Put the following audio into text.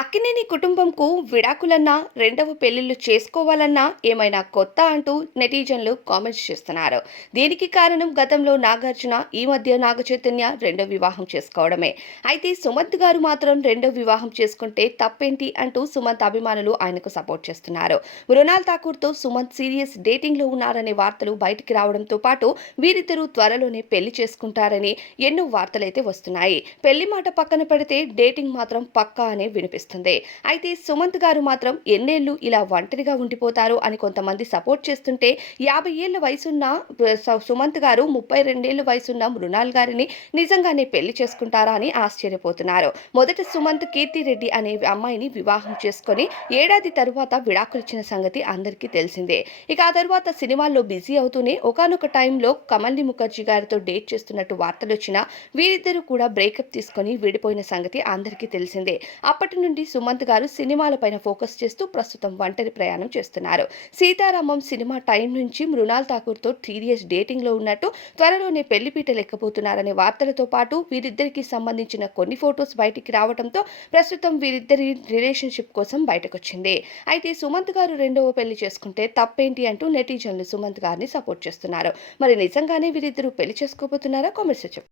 అక్కినేని కుటుంబంకు విడాకులన్నా రెండవ పెళ్ళిళ్ళు చేసుకోవాలన్నా ఏమైనా కొత్త అంటూ నెటిజన్లు కామెంట్స్ చేస్తున్నారు. దీనికి కారణం గతంలో నాగార్జున ఈ మధ్య నాగ చైతన్య రెండో వివాహం చేసుకోవడమే. అయితే సుమంత్ గారు మాత్రం రెండో వివాహం చేసుకుంటే తప్పేంటి అంటూ సుమంత్ అభిమానులు ఆయనకు సపోర్ట్ చేస్తున్నారు. మృణాల్ ఠాకూర్తో సుమంత్ సీరియస్ డేటింగ్లో ఉన్నారనే వార్తలు బయటికి రావడంతో పాటు వీరిద్దరూ త్వరలోనే పెళ్ళి చేసుకుంటారని ఎన్నో వార్తలైతే వస్తున్నాయి. పెళ్ళి మాట పక్కన పెడితే డేటింగ్ మాత్రం పక్కా అనే వినిపిస్తుంది. అయితే సుమంత్ గారు మాత్రం ఎన్నేళ్ళు ఇలా ఒంటరిగా ఉండిపోతారు అని కొంతమంది సపోర్ట్ చేస్తుంటే యాభై ఏళ్ళ వయసున్న సుమంత్ గారు ముప్పై రెండేళ్ళ వయసున్న మృణాల్ గారిని నిజంగానే పెళ్ళి చేసుకుంటారా అని ఆశ్చర్యపోతున్నారు. మొదట సుమంత్ కీర్తి రెడ్డి అనే అమ్మాయిని వివాహం చేసుకొని ఏడాది తరువాత విడాకులిచ్చిన సంగతి అందరికీ తెలిసిందే. ఇక ఆ తర్వాత సినిమాల్లో బిజీ అవుతూనే ఒకానొక టైంలో కమల్ని ముఖర్జీ గారితో డేట్ చేస్తున్నట్టు వార్తలు వచ్చినా వీరిద్దరూ కూడా బ్రేకప్ తీసుకొని విడిపోయిన సంగతి అందరికీ తెలిసిందే. అప్పటి నుండి సుమంత్ గారు సినిమాలపైన ఫోకస్ చేస్తూ ప్రస్తుతం ఒంటరి ప్రయాణం చేస్తున్నారు. సీతారామం సినిమా టైం నుంచి మృణాల్ ఠాకూర్తో టీడీఎస్ డేటింగ్లో ఉన్నట్టు త్వరలోనే పెళ్ళిపీట లెక్కపోతున్నారనే వార్తలతో పాటు వీరిద్దరికి సంబంధించిన కొన్ని ఫొటోస్ బయటికి రావడంతో ప్రస్తుతం వీరిద్దరి రిలేషన్షిప్ కోసం బయటకొచ్చింది. అయితే సుమంత్ గారు రెండవ పెళ్ళి చేసుకుంటే తప్పేంటి అంటూ నెటిజన్లు సుమంత్ గారిని సపోర్ట్ చేస్తున్నారు. మరి నిజంగానే వీరిద్దరూ పెళ్ళి చేసుకోబోతున్నారా? కామెంట్స్ చెప్పు